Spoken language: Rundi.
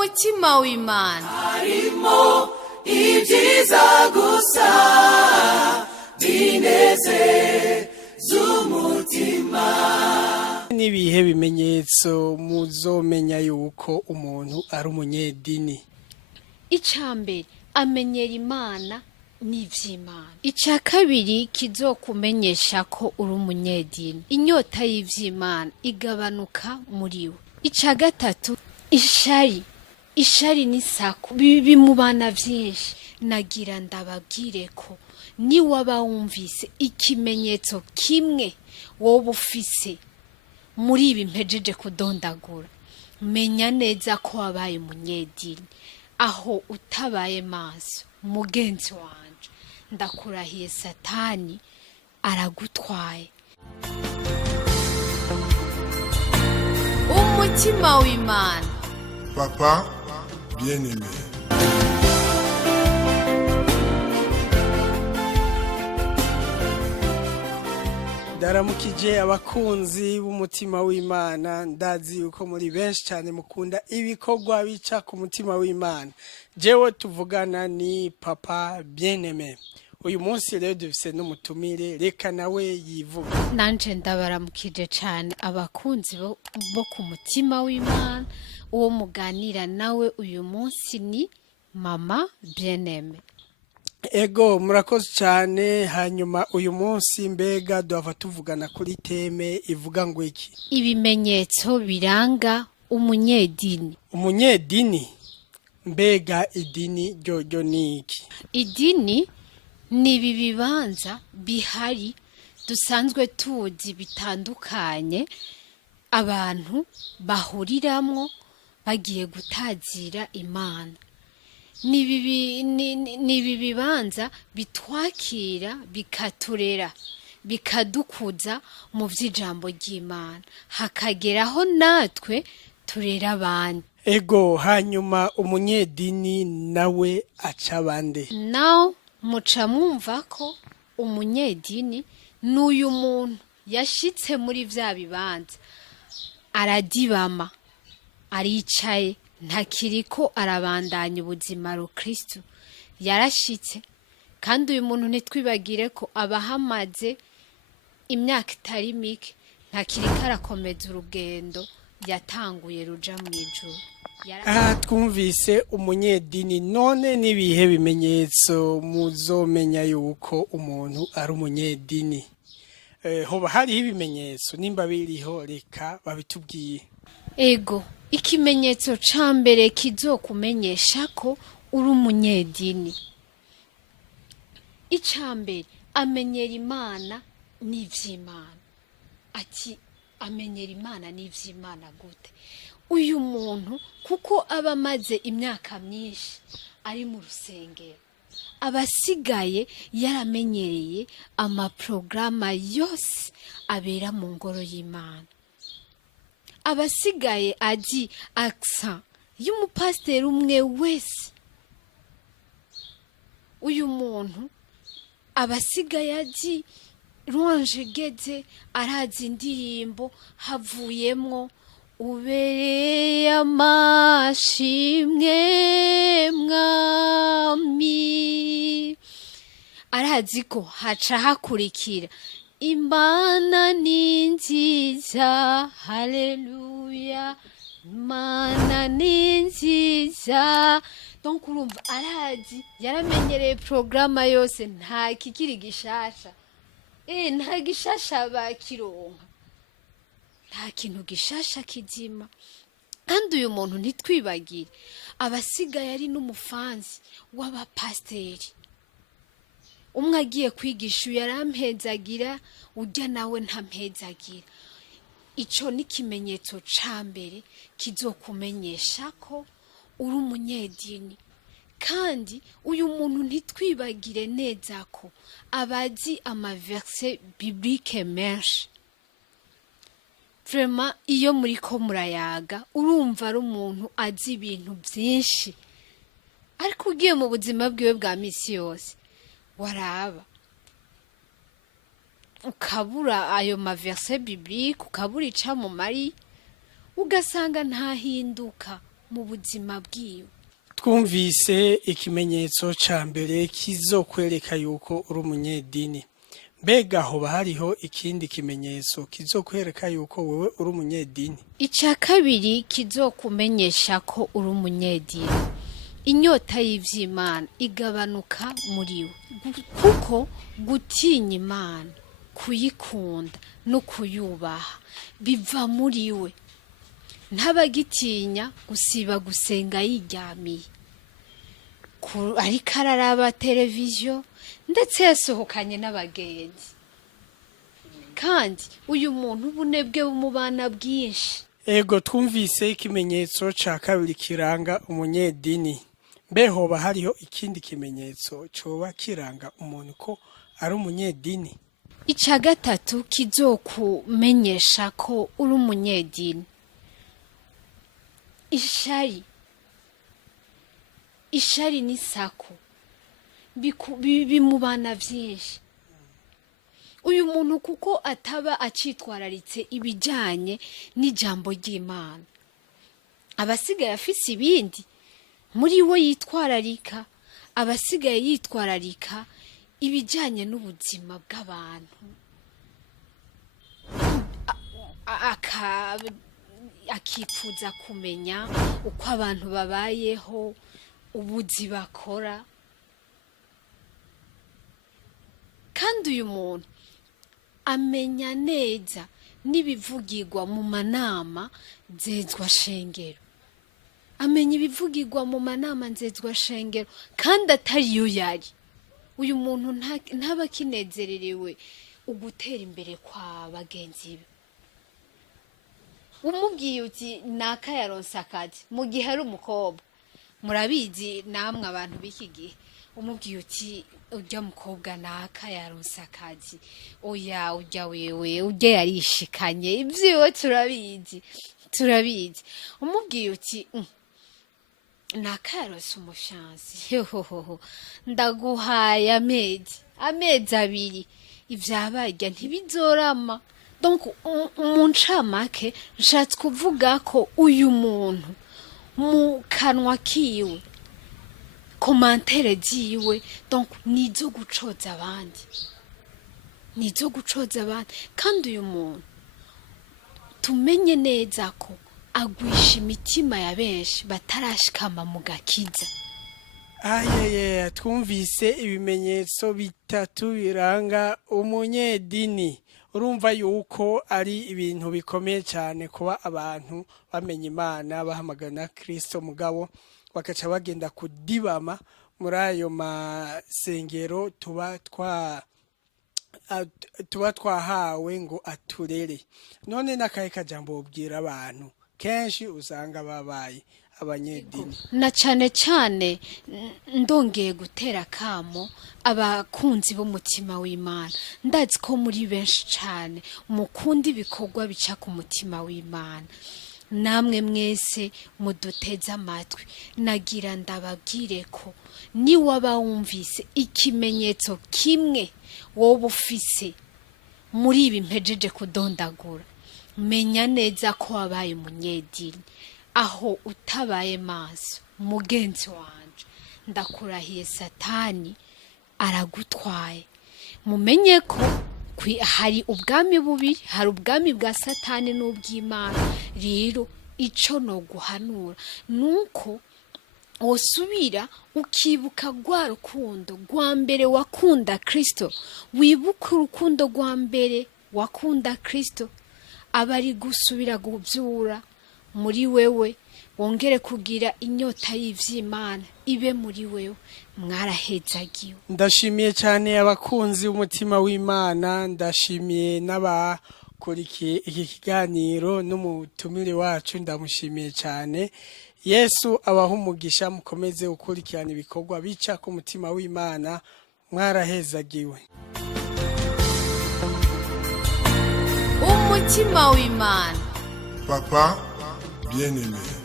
umutima w'Imana harimo ibyiza gusa binezeza umutima. Nibihe bimenyetso muzomenya yuko umuntu ari umunyedini? icambere amenyera Imana n'ivy'Imana. Ica kabiri kizokumenyesha ko uri umunyedini, inyota y'ivy'Imana igabanuka muri we. Ica gatatu ishari n'isako bimubana vyinshi. Nagira ndababwire ko ni waba wumvise ikimenyetso kimwe wowe ufise muri ibi mpejeje kudondagura, menya neza ko wabaye umunyedini. Aho utabaye maso mugenzi wanje, ndakurahiye Satani aragutwaye. Umutima w'Imana. Papa bien-aimé. Ndaramukije abakunzi b'umutima w'Imana, ndazi yuko muri benshi cyane mukunda ibikorwa bica ku mutima w'Imana. Jewe tuvugana ni Papa bien-aimé. Uyu munsi rero dufise n'umutumire, reka nawe yivuga. Nanje ndabaramukije cyane abakunzi bo ku mutima w'Imana. Uwo muganira nawe uyu munsi ni Mama bien-aimé. Ego murakoze cyane. Hanyuma uyu munsi mbega duhava tuvugana kuri teme ivuga ngo iki? Ibimenyetso biranga umunyedini. Umunyedini, mbega idini ryo ni iki? Idini ni bibanza bihari dusanzwe tuzi bitandukanye abantu bahuriramwo bagiye gutazira Imana. Ni bibanza bitwakira bikaturera bikadukuza mu vy'ijambo ry'Imana, hakageraho natwe turera abandi. Ego, hanyuma umunyedini nawe aca bande? Now muca mwumva ko umunyedini n'uyu muntu yashitse muri vya bibanza, aradibama, aricaye, ntakiriko arabandanya ubuzima Kristo yarashitse. Kandi uyu muntu ntitwibagire ko abahamaze imyaka itari mike, ntakiriko arakomeza urugendo yatanguye ruja mu ijuru. Twumvise umunyedini, none nibihe bimenyetso muzomenya yuko umuntu ari umunyedini? Hoba hariho ibimenyetso? Nimba biriho reka babitubwiye. Ego, ikimenyetso ca mbere kizokumenyesha ko uri umunyedini, icambere amenyera Imana n'ivy'Imana. Ati amenyera Imana n'ivy'Imana gute? Uyu muntu kuko aba amaze imyaka myinshi ari mu rusengero, abasigaye yaramenyereye amaprograma yose abera mu ngoro y'Imana, abasigaye aji accent y'umupasiteri umwe wese. Uyu muntu abasigaye aji ronjegeze, arazi indirimbo havuyemwo ubereye amashimwe mwami. Arazi ko haca hakurikira Imana ni nziza, haleluya, Imana ni nziza. Donc urumva arazi, yaramenyereye programa yose, nta kikiri gishasha. Nta gishasha bakironka, nta kintu gishasha kizima. Kandi uyu muntu ntitwibagire abasigaye ari n'umufanzi w'abapasiteri. Umwe agiye kwigisha yarampezagira, ujya nawe ntampezagira. Ico ni kimenyetso ca mbere kizokumenyesha ko uri umunyedini. Kandi uyu muntu ntitwibagire neza ko abazi amaverse biblique menshi. Vraiment iyo muri ko murayaga urumva ari umuntu azi ibintu byinshi, ariko ugiye mu buzima bwiwe bwa misi yose waraba ukabura ayo maverse biblique, ukabura ica mu mari, ugasanga ntahinduka. mu buzima bwiwe. twumvise ikimenyetso ca mbere kizokwereka yuko uri umunyedini. Mbega hoba hariho ikindi kimenyetso kizokwereka yuko wewe uri umunyedini? Icya kabiri kizokumenyesha ko uri umunyedini, inyota y'ivy'Imana igabanuka muri we, kuko gutinya Imana, kuyikunda no kuyubaha biva muri we. Ntabagitinya gusiba gusenga yiryamiye, ariko araraba televiziyo ndetse yasohokanye n'abagenzi. Kandi uyu muntu ubunebwe bumubana bwinshi. Ego, twumvise ikimenyetso ca kabiri kiranga umunyedini. Mbe hoba hariho ikindi kimenyetso coba kiranga umuntu ko ari umunyedini? Icya gatatu kizokumenyesha ko uri umunyedini, ishari n'isako bimubana byinshi. Uyu muntu kuko ataba acitwararitse ibijyanye n'ijambo ry'Imana, abasigaye afise ibindi muri we yitwararika, abasigaye yitwararika ibijyanye n'ubuzima bw'abantu, akifuza kumenya uko abantu babayeho, ubuzi bakora. Kandi uyu muntu amenya neza n'ibivugirwa mu manama nzezwa shengero, amenya ibivugirwa mu manama nzezwa shengero kandi atariyo yari. Uyu muntu ntaba akinezererewe ugutera imbere kwa bagenzi be. Umubwiye uti naka yaronse akazi mu gihe ari umukobwa, murabizi namwe abantu b'iki gihe, umubwiye uti ujya mukobwa naka yaronse akazi, oya ujya wewe ujya yarishikanye, ibyiwe turabizi. Umubwiye uti naka yaronse umushansi, yohoho ndaguhaye amezi 2, ivyabarya ntibizorama. Donc umuncamake nshatse kuvuga ko uyu muntu mu kanwa kiwe, komantere ziwe, donc nizo gucoza abandi, kandi uyu muntu tumenye neza ko agwisha imitima ya benshi batarashikama mu gakiza. Ayeye, twumvise ibimenyetso bitatu biranga umunyedini. Urumva yuko ari ibintu bikomeye cyane kuba abantu bamenya Imana, bahamagana Kristo mugabo bakaca bagenda kudibama muri ayo masengero tuba twahawe ngo aturere. None nakahe kajambo ubwira abantu kenshi usanga babaye abanyedini? Na cyane ndongeye gutera kamo abakunzi b'umutima w'Imana. Ndazi ko muri benshi cyane mukunda ibikorwa bica ku mutima w'Imana. Namwe mwese muduteze amatwi, nagira ndababwire ko ni waba wumvise ikimenyetso kimwe wowe ufise muri ibi mpejeje kudondagura, menya neza ko wabaye umunyedini. Aho utabaye maso, mugenzi wanje, ndakurahiye Satani aragutwaye. Mumenye ko hari ubwami bubiri, hari ubwami bwa Satani n'ubw'Imana. Rero ico no guhanura nuko wosubira ukibuka rwa rukundo rwa mbere wakunda Kristo, wibuka urukundo rwa mbere wakunda Kristo, abari gusubira gubyura muri wewe, wongere kugira inyota y'ivy'Imana ibe muri wewe. Mwarahezagiwe. Ndashimiye cyane abakunzi b'umutima w'Imana, ndashimiye n'abakurikiye iki kiganiro n'umutumire wacu, ndamushimiye cyane. Yesu abaha umugisha, mukomeze gukurikirana ibikorwa bica ku mutima w'Imana. Mwarahezagiwe. Umutima w'Imana. Papa bien-aimé.